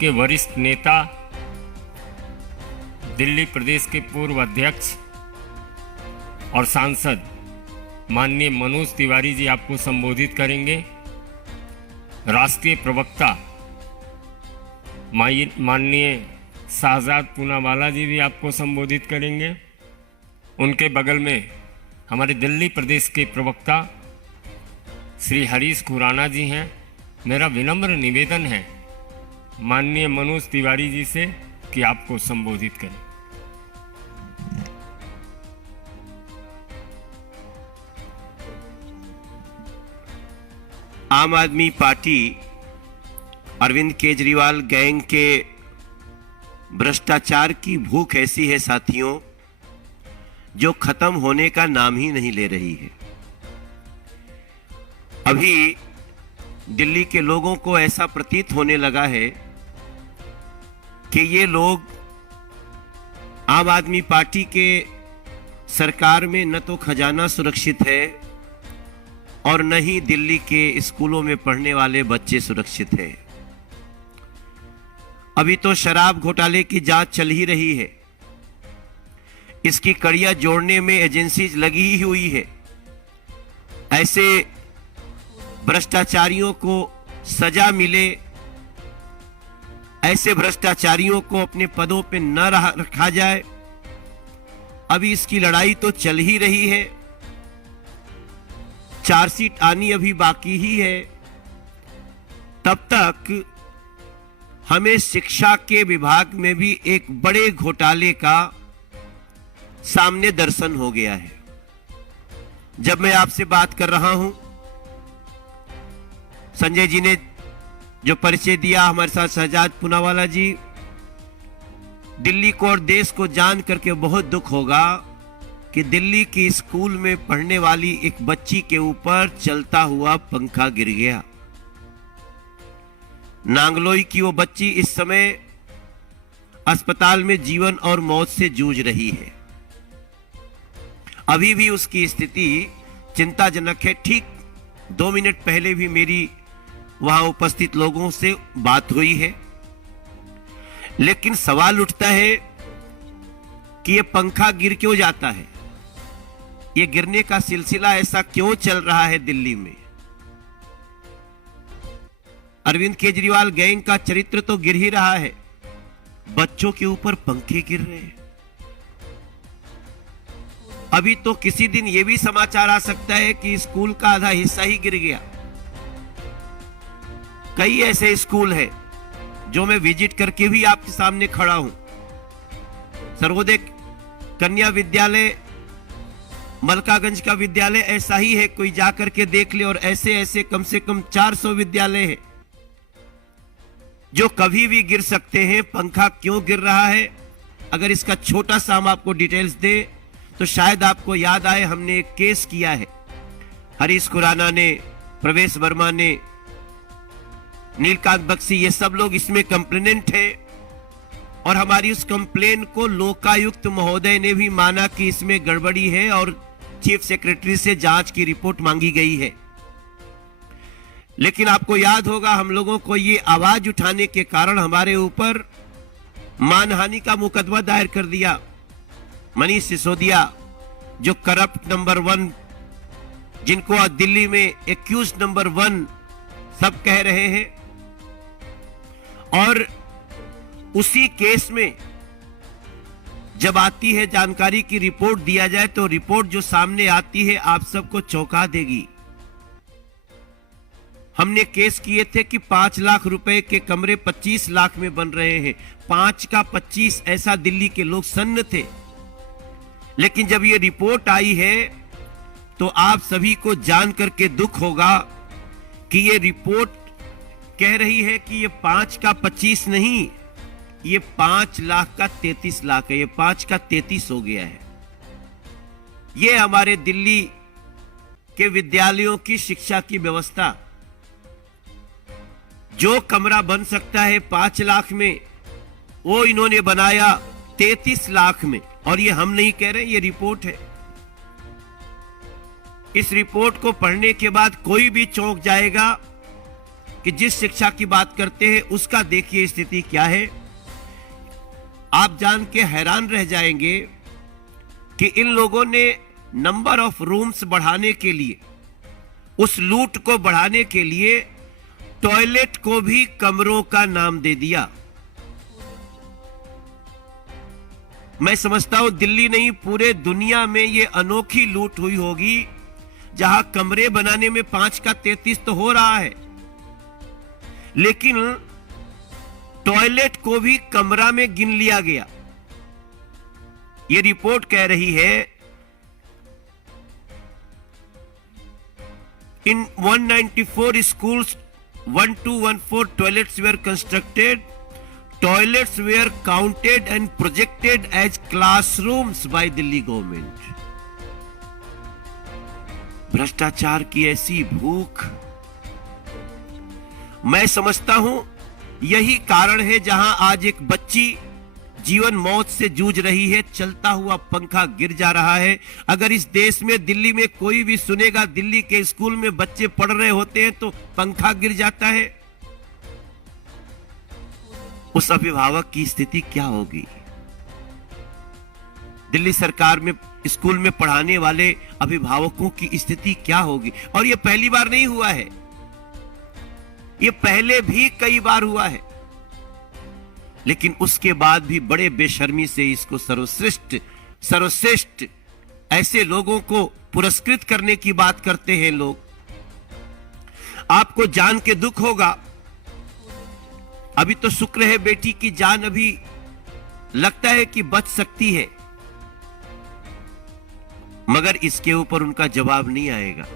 के वरिष्ठ नेता, दिल्ली प्रदेश के पूर्व अध्यक्ष और सांसद माननीय मनोज तिवारी जी आपको संबोधित करेंगे। राष्ट्रीय प्रवक्ता माननीय शाहजाद पूनावाला जी भी आपको संबोधित करेंगे। उनके बगल में हमारे दिल्ली प्रदेश के प्रवक्ता श्री हरीश खुराना जी हैं। मेरा विनम्र निवेदन है माननीय मनोज तिवारी जी से कि आपको संबोधित करें। आम आदमी पार्टी अरविंद केजरीवाल गैंग के भ्रष्टाचार की भूख ऐसी है साथियों, जो खत्म होने का नाम ही नहीं ले रही है। अभी दिल्ली के लोगों को ऐसा प्रतीत होने लगा है कि ये लोग आम आदमी पार्टी के सरकार में न तो खजाना सुरक्षित है और न ही दिल्ली के स्कूलों में पढ़ने वाले बच्चे सुरक्षित हैं। अभी तो शराब घोटाले की जांच चल ही रही है। इसकी कड़ियां जोड़ने में एजेंसीज लगी ही हुई है। ऐसे भ्रष्टाचारियों को सजा मिले, ऐसे भ्रष्टाचारियों को अपने पदों पे न रखा जाए। अभी इसकी लड़ाई तो चल ही रही है। चार्जशीट आनी अभी बाकी ही है। तब तक हमें शिक्षा के विभाग में भी एक बड़े घोटाले का सामने दर्शन हो गया है। जब मैं आपसे बात कर रहा हूं, संजय जी ने जो परिचय दिया, हमारे साथ शहजाद पूनावाला जी, दिल्ली को और देश को जान करके बहुत दुख होगा कि दिल्ली की स्कूल में पढ़ने वाली एक बच्ची के ऊपर चलता हुआ पंखा गिर गया। नांगलोई की वो बच्ची इस समय अस्पताल में जीवन और मौत से जूझ रही है। अभी भी उसकी स्थिति चिंताजनक है। ठीक 2 मिनट पहले भी मेरी वहां उपस्थित लोगों से बात हुई है। लेकिन सवाल उठता है कि यह पंखा गिर क्यों जाता है? यह गिरने का सिलसिला ऐसा क्यों चल रहा है दिल्ली में? अरविंद केजरीवाल गैंग का चरित्र तो गिर ही रहा है, बच्चों के ऊपर पंखे गिर रहे हैं। अभी तो किसी दिन यह भी समाचार आ सकता है कि स्कूल का आधा हिस्सा ही गिर गया। कई ऐसे स्कूल हैं जो मैं विजिट करके भी आपके सामने खड़ा हूं। सर्वोदय कन्या विद्यालय, मलकागंज का विद्यालय ऐसा ही है, कोई जाकर के देख ले। और ऐसे ऐसे कम से कम 400 विद्यालय हैं जो कभी भी गिर सकते हैं। पंखा क्यों गिर रहा है? अगर इसका छोटा सा हम आपको डिटेल्स दें तो शायद आपको याद आए, हमने एक केस किया है। हरीश खुराना ने, प्रवेश वर्मा ने, नीलकांत बख्शी, ये सब लोग इसमें कंप्लेनेंट है। और हमारी उस कंप्लेन को लोकायुक्त महोदय ने भी माना कि इसमें गड़बड़ी है और चीफ सेक्रेटरी से जांच की रिपोर्ट मांगी गई है। लेकिन आपको याद होगा, हम लोगों को ये आवाज उठाने के कारण हमारे ऊपर मानहानि का मुकदमा दायर कर दिया। मनीष सिसोदिया, जो करप्ट नंबर 1, जिनको दिल्ली में एक्यूज नंबर 1 सब कह रहे हैं। और उसी केस में जब आती है जानकारी की रिपोर्ट दिया जाए, तो रिपोर्ट जो सामने आती है आप सबको चौंका देगी। हमने केस किए थे कि 5 लाख रुपए के कमरे 25 लाख में बन रहे हैं। 5 का 25, ऐसा दिल्ली के लोग सन्न थे। लेकिन जब ये रिपोर्ट आई है तो आप सभी को जान करके दुख होगा कि ये रिपोर्ट कह रही है कि ये 5 का 25 नहीं, ये 5 लाख का 33 लाख है। ये 5 का 33 हो गया है। ये हमारे दिल्ली के विद्यालयों की शिक्षा की व्यवस्था। जो कमरा बन सकता है 5 लाख में, वो इन्होंने बनाया 33 लाख में। और ये हम नहीं कह रहे, ये रिपोर्ट है। इस रिपोर्ट को पढ़ने के बाद कोई भी चौंक जाएगा कि जिस शिक्षा की बात करते हैं उसका देखिए स्थिति क्या है। आप जान के हैरान रह जाएंगे कि इन लोगों ने नंबर ऑफ रूम्स बढ़ाने के लिए, उस लूट को बढ़ाने के लिए टॉयलेट को भी कमरों का नाम दे दिया। मैं समझता हूं दिल्ली नहीं पूरे दुनिया में यह अनोखी लूट हुई होगी जहां कमरे बनाने में 5 का 33 तो हो रहा है, लेकिन टॉयलेट को भी कमरा में गिन लिया गया। यह रिपोर्ट कह रही है इन 194 schools 1214 toilets were constructed. Toilets were counted and projected as classrooms by Delhi government. भ्रष्टाचार की ऐसी भूख, मैं समझता हूं यही कारण है जहां आज एक बच्ची जीवन मौत से जूझ रही है, चलता हुआ पंखा गिर जा रहा है। अगर इस देश में दिल्ली में कोई भी सुनेगा दिल्ली के स्कूल में बच्चे पढ़ रहे होते हैं तो पंखा गिर जाता है, उस अभिभावक की स्थिति क्या होगी? दिल्ली सरकार में स्कूल में पढ़ाने वाले अभिभावकों की स्थिति क्या होगी? और यह पहली बार नहीं हुआ है, यह पहले भी कई बार हुआ है, लेकिन उसके बाद भी बड़े बेशर्मी से इसको सर्वश्रेष्ठ ऐसे लोगों को पुरस्कृत करने की बात करते हैं लोग। आपको जान के दुख होगा, अभी तो शुक्र है बेटी की जान अभी लगता है कि बच सकती है, मगर इसके ऊपर उनका जवाब नहीं आएगा।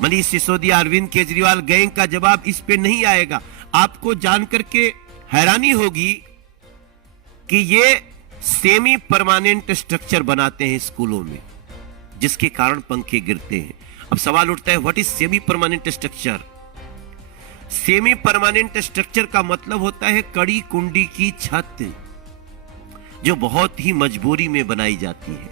मनीष सिसोदिया, अरविंद केजरीवाल गैंग का जवाब इस पे नहीं आएगा। आपको जानकर के हैरानी होगी कि ये सेमी परमानेंट स्ट्रक्चर बनाते हैं स्कूलों में, जिसके कारण पंखे गिरते हैं। अब सवाल उठता है, what is semi permanent structure? Semi permanent structure का मतलब होता है कड़ी कुंडी की छत, जो बहुत ही मजबूरी में बनाई जाती है,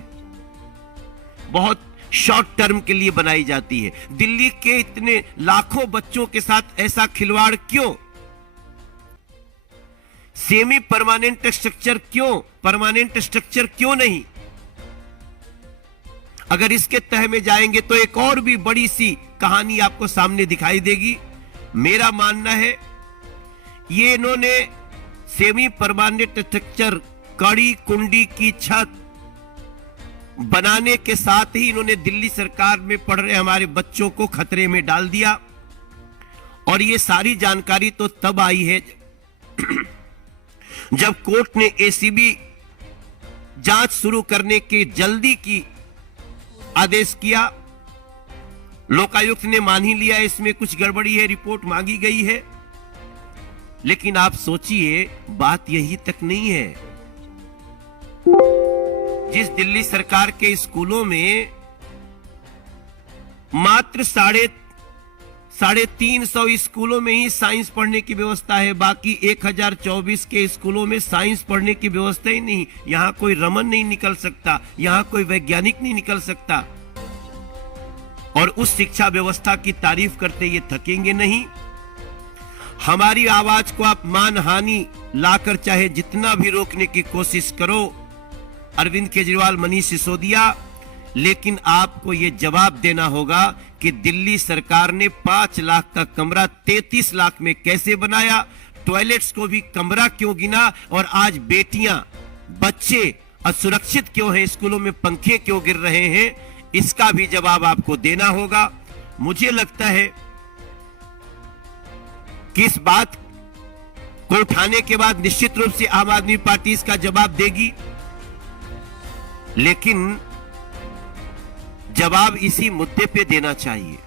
बहुत शॉर्ट टर्म के लिए बनाई जाती है। दिल्ली के इतने लाखों बच्चों के साथ ऐसा खिलवाड़ क्यों? सेमी परमानेंट स्ट्रक्चर क्यों? परमानेंट स्ट्रक्चर क्यों नहीं? अगर इसके तह में जाएंगे तो एक और भी बड़ी सी कहानी आपको सामने दिखाई देगी। मेरा मानना है ये इन्होंने सेमी परमानेंट स्ट्रक्चर, कड़ी कुंडी की छत बनाने के साथ ही इन्होंने दिल्ली सरकार में पढ़ रहे हमारे बच्चों को खतरे में डाल दिया। और ये सारी जानकारी तो तब आई है जब कोर्ट ने एसीबी जांच शुरू करने के जल्दी की आदेश किया। लोकायुक्त ने मान ही लिया इसमें कुछ गड़बड़ी है, रिपोर्ट मांगी गई है, लेकिन आप सोचिए बात यही तक नहीं है। जिस दिल्ली सरकार के स्कूलों में मात्र 350 स्कूलों में ही साइंस पढ़ने की व्यवस्था है, बाकी 1024 के स्कूलों में साइंस पढ़ने की व्यवस्था ही नहीं। यहां कोई रमन नहीं निकल सकता, यहां कोई वैज्ञानिक नहीं निकल सकता। और उस शिक्षा व्यवस्था की तारीफ करते ये थकेंगे नहीं। हमारी आवाज को आप मानहानि लाकर चाहे जितना भी रोकने की कोशिश करो, अरविंद केजरीवाल, मनीष सिसोदिया, लेकिन आपको यह जवाब देना होगा कि दिल्ली सरकार ने 5 लाख का कमरा 33 लाख में कैसे बनाया, टॉयलेट्स को भी कमरा क्यों गिना, और आज बेटियां, बच्चे असुरक्षित क्यों हैं, स्कूलों में पंखे क्यों गिर रहे हैं, इसका भी जवाब आपको देना होगा। मुझे लगता है कि इस बात को उठाने के बाद निश्चित रूप से आम आदमी पार्टी इसका जवाब देगी, लेकिन जवाब इसी मुद्दे पे देना चाहिए।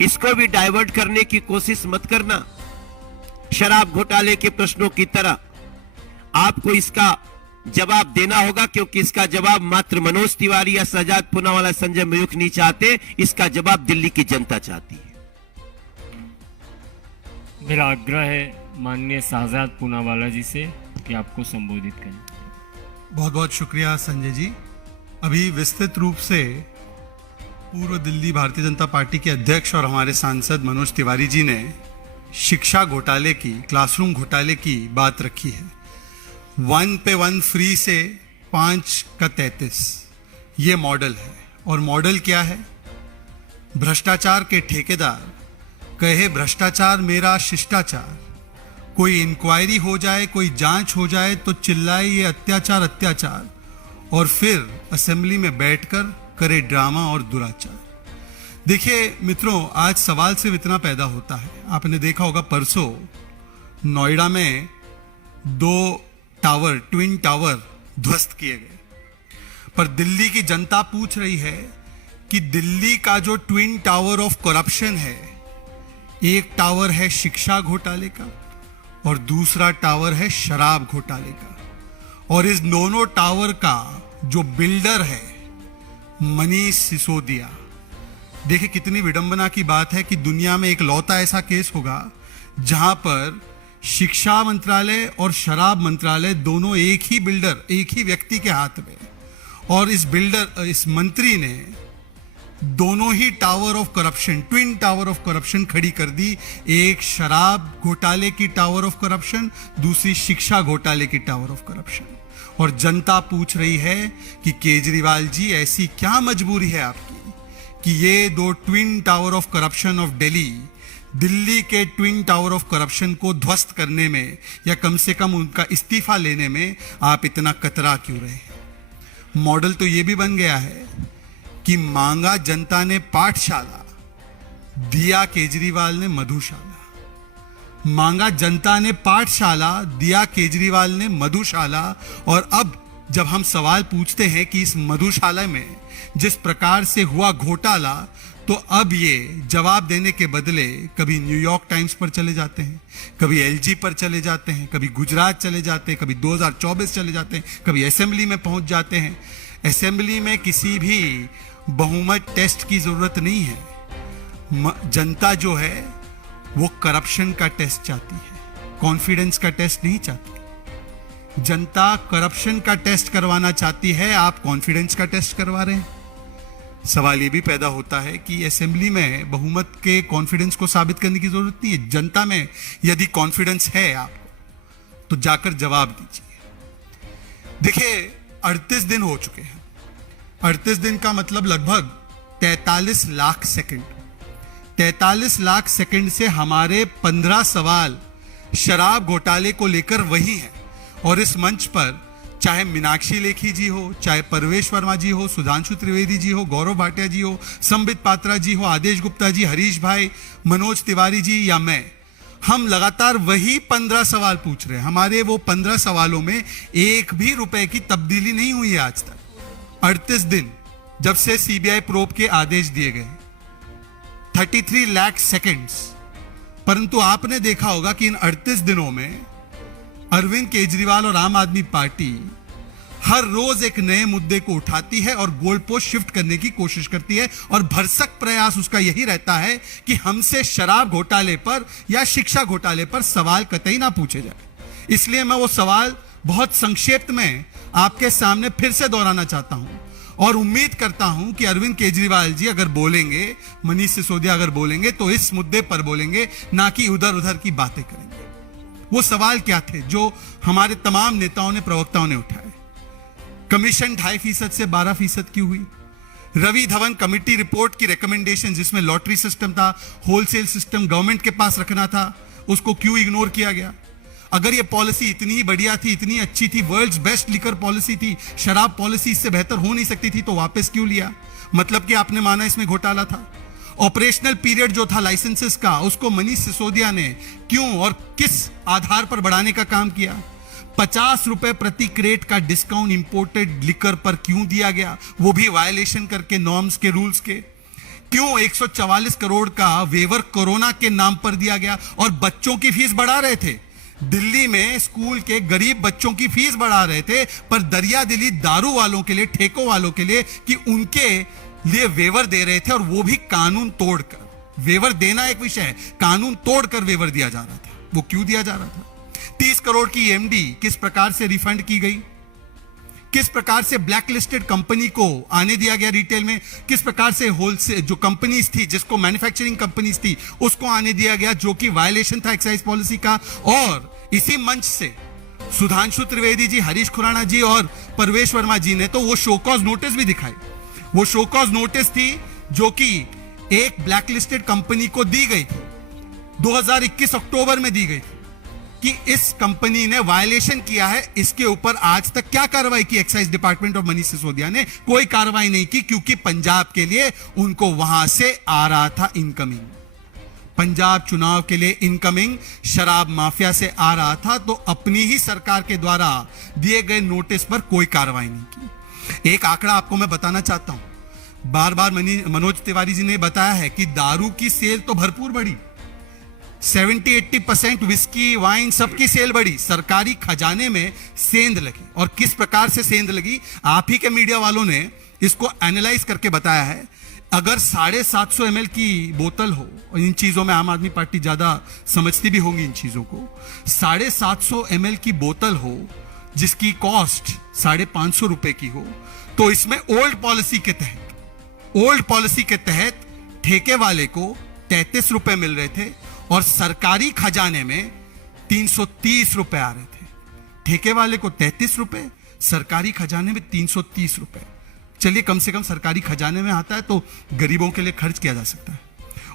इसको भी डाइवर्ट करने की कोशिश मत करना। शराब घोटाले के प्रश्नों की तरह आपको इसका जवाब देना होगा, क्योंकि इसका जवाब मात्र मनोज तिवारी या शहजाद पूनावाला, संजय मयूख नहीं चाहते, इसका जवाब दिल्ली की जनता चाहती है। मेरा आग्रह है माननीय शहजाद पूनावाला जी से कि आपको संबोधित करें। बहुत बहुत शुक्रिया संजय जी। अभी विस्तृत रूप से पूर्व दिल्ली भारतीय जनता पार्टी के अध्यक्ष और हमारे सांसद मनोज तिवारी जी ने शिक्षा घोटाले की, क्लासरूम घोटाले की बात रखी है। 1 पे 1 फ्री से 5 का 33 ये मॉडल है। और मॉडल क्या है? भ्रष्टाचार के ठेकेदार कहे भ्रष्टाचार मेरा शिष्टाचार, कोई इंक्वायरी हो जाए, कोई जांच हो जाए तो चिल्लाए ये अत्याचार अत्याचार, और फिर असेंबली में बैठकर करे ड्रामा और दुराचार। देखिए मित्रों, आज सवाल सिर्फ इतना पैदा होता है, आपने देखा होगा परसों नोएडा में 2 टावर, ट्विन टावर ध्वस्त किए गए। पर दिल्ली की जनता पूछ रही है कि दिल्ली का जो ट्विन टावर ऑफ करप्शन है, एक टावर है शिक्षा घोटाले का और दूसरा टावर है शराब घोटाले का, और इस दोनों टावर का जो बिल्डर है मनीष सिसोदिया। देखिए कितनी विडंबना की बात है कि दुनिया में एक लौता ऐसा केस होगा जहां पर शिक्षा मंत्रालय और शराब मंत्रालय दोनों एक ही बिल्डर, एक ही व्यक्ति के हाथ में, और इस मंत्री ने दोनों ही tower of corruption, twin tower of corruption खड़ी कर दी। एक शराब घोटाले की टावर ऑफ करप्शन, दूसरी शिक्षा घोटाले की टावर ऑफ करप्शन। और जनता पूछ रही है कि केजरीवाल जी ऐसी क्या मजबूरी है आपकी कि ये 2 twin tower of corruption of Delhi के ट्विन टावर ऑफ करप्शन को ध्वस्त करने में या कम से कम उनका इस्तीफा लेने में आप इतना कतरा क्यों रहे हैं? मॉडल तो ये भी बन गया है कि मांगा जनता ने पाठशाला, दिया केजरीवाल ने मधुशाला। मांगा जनता ने पाठशाला, दिया केजरीवाल ने मधुशाला। और अब जब हम सवाल पूछते हैं कि इस मधुशाला में जिस प्रकार से हुआ घोटाला, तो अब ये जवाब देने के बदले कभी न्यूयॉर्क टाइम्स पर चले जाते हैं, कभी एलजी पर चले जाते हैं, कभी गुजरात चले जाते हैं, कभी 2024 चले जाते हैं, कभी असेंबली में पहुंच जाते हैं। असेंबली में किसी भी बहुमत टेस्ट की जरूरत नहीं है। जनता जो है वो करप्शन का टेस्ट चाहती है, कॉन्फिडेंस का टेस्ट नहीं चाहती। जनता करप्शन का टेस्ट करवाना चाहती है, आप कॉन्फिडेंस का टेस्ट करवा रहे हैं। सवाल ये भी पैदा होता है कि असेंबली में बहुमत के कॉन्फिडेंस को साबित करने की जरूरत नहीं है। जनता में यदि कॉन्फिडेंस है आपको तो जाकर जवाब दीजिए। देखिए 38 दिन हो चुके हैं। 38 दिन का मतलब लगभग 43 लाख सेकंड। 43 लाख सेकंड से हमारे 15 सवाल शराब घोटाले को लेकर वही हैं। और इस मंच पर चाहे मीनाक्षी लेखी जी हो, चाहे परवेश वर्मा जी हो, सुधांशु त्रिवेदी जी हो, गौरव भाटिया जी हो, संबित पात्रा जी हो, आदेश गुप्ता जी, हरीश भाई, मनोज तिवारी जी या मैं, हम लगातार वही 15 सवाल पूछ रहे हैं। हमारे वो 15 सवालों में एक भी रुपए की तब्दीली नहीं हुई है आज तक। 38 दिन जब से सीबीआई प्रोब के आदेश दिए गए, 33 लाख सेकंड्स। परंतु आपने देखा होगा कि इन 38 दिनों में अरविंद केजरीवाल और आम आदमी पार्टी हर रोज एक नए मुद्दे को उठाती है और गोल पोस्ट शिफ्ट करने की कोशिश करती है, और भरसक प्रयास उसका यही रहता है कि हमसे शराब घोटाले पर या शिक्षा घोटाले पर सवाल कतई ना पूछे जाए। इसलिए मैं वो सवाल बहुत संक्षेप में आपके सामने फिर से दोहराना चाहता हूं, और उम्मीद करता हूं कि अरविंद केजरीवाल जी अगर बोलेंगे, मनीष सिसोदिया अगर बोलेंगे तो इस मुद्दे पर बोलेंगे, ना कि उधर उधर की बातें करेंगे। वो सवाल क्या थे जो हमारे तमाम नेताओं ने, प्रवक्ताओं ने उठाए? कमीशन 2.5% से 12% क्यों हुई? रवि धवन कमेटी रिपोर्ट की रिकमेंडेशन, जिसमें लॉटरी सिस्टम था, होलसेल सिस्टम गवर्नमेंट के पास रखना था, उसको क्यों इग्नोर किया गया? अगर ये पॉलिसी इतनी बढ़िया थी, इतनी अच्छी थी, वर्ल्ड्स बेस्ट लिकर पॉलिसी थी, शराब पॉलिसी इससे बेहतर हो नहीं सकती थी, तो वापस क्यों लिया? मतलब कि आपने माना इसमें घोटाला था। ऑपरेशनल पीरियड जो था लाइसेंसेस का, उसको मनीष सिसोदिया ने क्यों और किस आधार पर बढ़ाने का काम किया? 50 रुपए प्रति क्रेट का डिस्काउंट इंपोर्टेड लिकर पर क्यों दिया गया, वो भी वायलेशन करके, नॉर्म्स के, रूल्स के? क्यों 144 करोड़ का वेवर कोरोना के नाम पर दिया गया? और बच्चों की फीस बढ़ा रहे थे, दिल्ली में स्कूल के गरीब बच्चों की फीस बढ़ा रहे थे, पर दरिया दिली दारू वालों के लिए, ठेकों वालों के लिए कि उनके लिए वेवर दे रहे थे, और वो भी कानून तोड़कर। वेवर देना एक विषय है, कानून तोड़कर वेवर दिया जा रहा था। वो क्यों दिया जा रहा था? 30 करोड़ की एमडी किस प्रकार से रिफंड की गई? किस प्रकार से ब्लैक लिस्टेड कंपनी को आने दिया गया रिटेल में, किस प्रकार से होलसेल जो कंपनीज थी, जिसको मैन्युफैक्चरिंग कंपनीज थी, उसको आने दिया गया, जो कि वायलेशन था एक्साइज पॉलिसी का। और इसी मंच से सुधांशु त्रिवेदी जी, हरीश खुराना जी और परवेश वर्मा जी ने तो वो शोकॉज नोटिस भी दिखाई। वो शोकॉज नोटिस थी जो कि एक ब्लैक लिस्टेड कंपनी को दी गई थी, 2021 अक्टूबर में दी गई थी, कि इस कंपनी ने वायलेशन किया है। इसके ऊपर आज तक क्या कार्रवाई की एक्साइज डिपार्टमेंट और मनीष सिसोदिया ने? कोई कार्रवाई नहीं की, क्योंकि पंजाब के लिए उनको वहां से आ रहा था इनकमिंग, पंजाब चुनाव के लिए इनकमिंग शराब माफिया से आ रहा था। तो अपनी ही सरकार के द्वारा दिए गए नोटिस पर कोई कार्रवाई नहीं की। एक आंकड़ा आपको मैं बताना चाहता हूं, बार बार मनोज तिवारी जी ने बताया है कि दारू की सेल तो भरपूर बढ़ी, 70-80% विस्की वाइन सबकी सेल बढ़ी, सरकारी खजाने में सेंध लगी। और किस प्रकार से सेंध लगी, आप ही के मीडिया वालों ने इसको एनालाइज करके बताया है। अगर 750 ml की बोतल हो, और इन चीजों में आम आदमी पार्टी ज्यादा समझती भी होंगी इन चीजों को, 750 ml की बोतल हो जिसकी कॉस्ट 550 रुपए की हो, तो इसमें ओल्ड पॉलिसी के तहत ठेके वाले को 33 रुपए मिल रहे थे और सरकारी खजाने में 330 रुपए आ रहे थे। ठेके वाले को 33 रुपए, सरकारी खजाने में 330 रुपए। चलिए, कम से कम सरकारी खजाने में आता है तो गरीबों के लिए खर्च किया जा सकता है।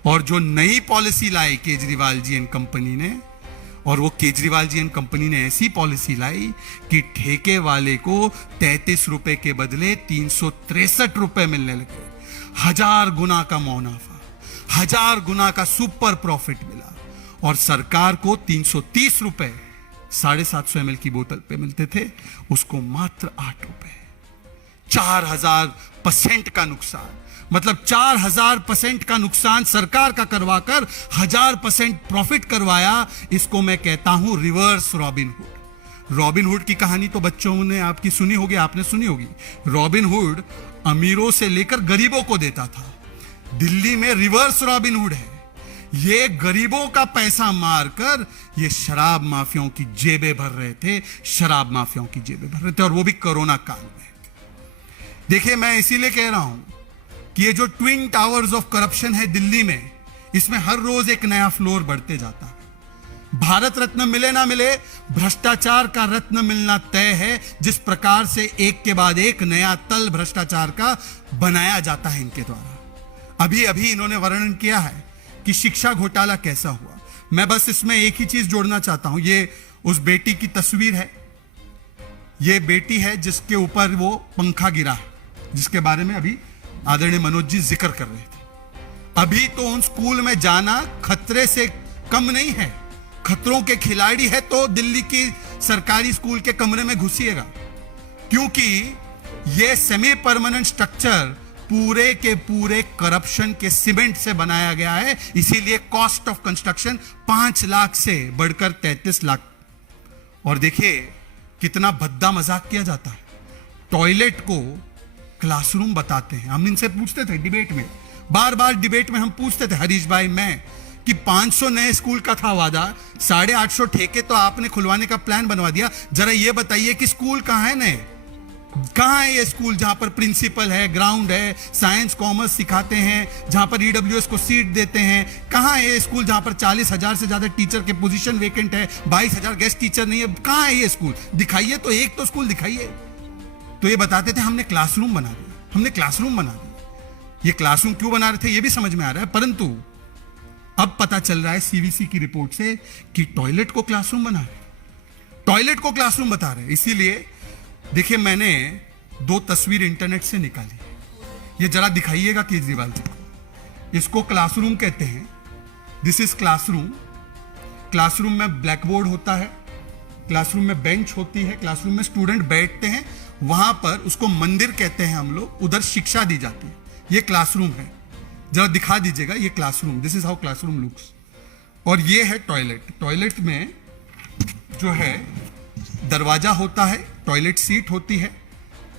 और जो नई पॉलिसी लाई केजरीवाल जी एंड कंपनी ने, और वो केजरीवाल जी एंड कंपनी ने ऐसी पॉलिसी लाई कि ठेके वाले को 33 रुपए के बदले 363 रुपए मिलने लगे। 1000 गुना का मुनाफा, 1000 गुना का सुपर प्रॉफिट मिला। और सरकार को 330 रुपए 750 ml की बोतल पे मिलते थे, उसको मात्र 8 रुपए। 4000% का नुकसान, मतलब 4000% का नुकसान सरकार का करवाकर 1000% प्रॉफिट करवाया। इसको मैं कहता हूं रिवर्स रॉबिनहुड। रॉबिनहुड की कहानी तो बच्चों ने आपकी सुनी होगी, आपने सुनी होगी। रॉबिनहुड अमीरों से लेकर गरीबों को देता था। दिल्ली में रिवर्स रॉबिनहुड है। ये गरीबों का पैसा मारकर ये शराब माफियाओं की जेबें भर रहे थे, शराब माफियाओं की जेबें भर रहे थे, और वो भी कोरोना काल में। देखिए, मैं इसीलिए कह रहा हूं कि ये जो ट्विन टावर्स ऑफ करप्शन है दिल्ली में, इसमें हर रोज एक नया फ्लोर बढ़ते जाता है। भारत रत्न मिले ना मिले, भ्रष्टाचार का रत्न मिलना तय है। जिस प्रकार से एक के बाद एक नया तल भ्रष्टाचार का बनाया जाता है इनके द्वारा। अभी अभी इन्होंने वर्णन किया है कि शिक्षा घोटाला कैसा हुआ। मैं बस इसमें एक ही चीज जोड़ना चाहता हूं। ये उस बेटी की तस्वीर है, ये बेटी है जिसके ऊपर वो पंखा गिरा है, जिसके बारे में अभी आदरणीय मनोज जी जिक्र कर रहे थे। अभी तो उन स्कूल में जाना खतरे से कम नहीं है। खतरों के खिलाड़ी है तो दिल्ली की सरकारी स्कूल के कमरे में घुसिएगा, क्योंकि यह सेमी परमानेंट स्ट्रक्चर पूरे के पूरे करप्शन के सीमेंट से बनाया गया है। इसीलिए कॉस्ट ऑफ कंस्ट्रक्शन 5 लाख से बढ़कर 33 लाख। और देखिए कितना भद्दा मजाक किया जाता है। टॉयलेट को क्लासरूम बताते हैं। हम इनसे पूछते थे डिबेट में, बार बार डिबेट में हम पूछते थे, हरीश भाई मैं, कि 500 नए स्कूल का था वादा, 850 ठेके तो आपने खुलवाने का प्लान बनवा दिया। जरा ये बताइए कि स्कूल कहां है नए? कहां है ये स्कूल जहां पर प्रिंसिपल है, ग्राउंड है, साइंस कॉमर्स सिखाते हैं, जहां पर ईडब्ल्यूएस को सीट देते हैं? कहां है ये स्कूल जहां पर 40,000 से ज्यादा टीचर के पोजीशन वेकेंट है, 22,000 गेस्ट टीचर नहीं है? कहां है ये स्कूल? दिखाइए तो, एक तो स्कूल दिखाइए। तो ये बताते थे हमने क्लासरूम बना दिया, हमने क्लासरूम बना दिया। ये क्लासरूम क्यों बना रहे थे ये भी समझ में आ रहा है, परंतु अब पता चल रहा है सीवीसी की रिपोर्ट से कि टॉयलेट को क्लासरूम बना रहे, टॉयलेट को क्लासरूम बता रहे। इसीलिए देखिए, मैंने 2 तस्वीर इंटरनेट से निकाली, ये जरा दिखाइएगा केजरीवाल जी को। इसको क्लासरूम कहते हैं, दिस इज क्लासरूम। क्लासरूम में ब्लैक बोर्ड होता है, क्लासरूम में बेंच होती है, क्लासरूम में स्टूडेंट बैठते हैं, वहां पर उसको मंदिर कहते हैं हम लोग, उधर शिक्षा दी जाती है। ये क्लासरूम है, जरा दिखा दीजिएगा ये classroom, this is how classroom looks. और ये है टॉयलेट। टॉयलेट में जो है दरवाजा होता है, टॉयलेट सीट होती है,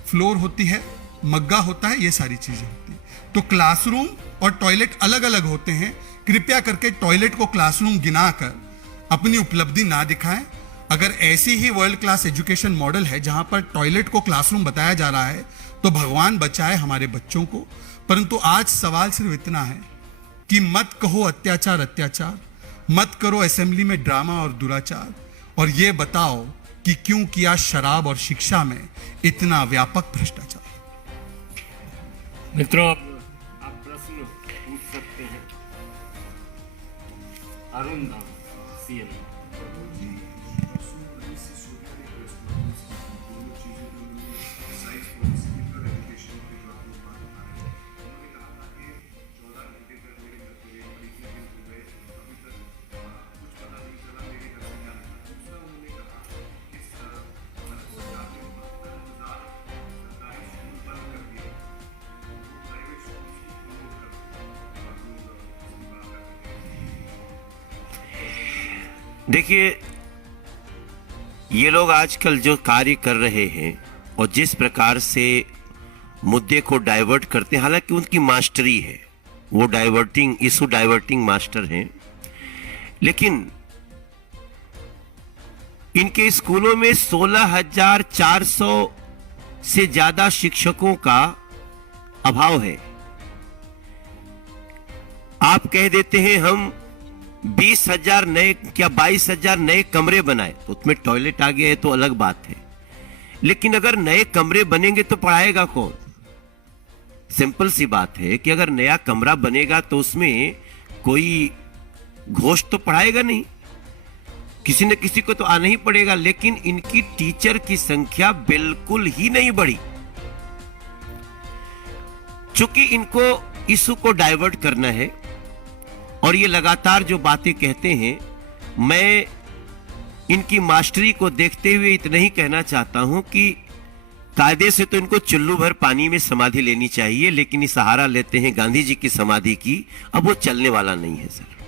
फ्लोर होती है, मग्गा होता है, ये सारी चीजें होती है। तो क्लासरूम और टॉयलेट अलग अलग होते हैं। कृपया करके टॉयलेट को क्लासरूम गिनाकर अपनी उपलब्धि ना दिखाएं। अगर ऐसी ही वर्ल्ड क्लास एजुकेशन मॉडल है जहां पर टॉयलेट को क्लासरूम बताया जा रहा है तो भगवान बचाए हमारे बच्चों को। परंतु आज सवाल सिर्फ इतना है कि मत कहो अत्याचार अत्याचार, मत करो असेंबली में ड्रामा और दुराचार, और ये बताओ कि क्यों किया शराब और शिक्षा में इतना व्यापक भ्रष्टाचार। मित्रों, आप प्रश्न पूछ सकते हैं। अरुण धाम, सीएम। देखिए, ये लोग आजकल जो कार्य कर रहे हैं और जिस प्रकार से मुद्दे को डाइवर्ट करते हैं, हालांकि उनकी मास्टरी है, वो इशू डाइवर्टिंग मास्टर हैं, लेकिन इनके स्कूलों में 16,400 से ज्यादा शिक्षकों का अभाव है। आप कह देते हैं हम 20,000 नए क्या 22,000 नए कमरे बनाए, तो उसमें टॉयलेट आ गया है तो अलग बात है, लेकिन अगर नए कमरे बनेंगे तो पढ़ाएगा कौन? सिंपल सी बात है कि अगर नया कमरा बनेगा तो उसमें कोई घोष तो पढ़ाएगा नहीं, किसी न किसी को तो आना ही पड़ेगा। लेकिन इनकी टीचर की संख्या बिल्कुल ही नहीं बढ़ी, चूंकि इनको इशू को डाइवर्ट करना है और ये लगातार जो बातें कहते हैं। मैं इनकी मास्टरी को देखते हुए इतना ही कहना चाहता हूं कि कायदे से तो इनको चुल्लू भर पानी में समाधि लेनी चाहिए, लेकिन ये सहारा लेते हैं गांधी जी की समाधि की, अब वो चलने वाला नहीं है सर।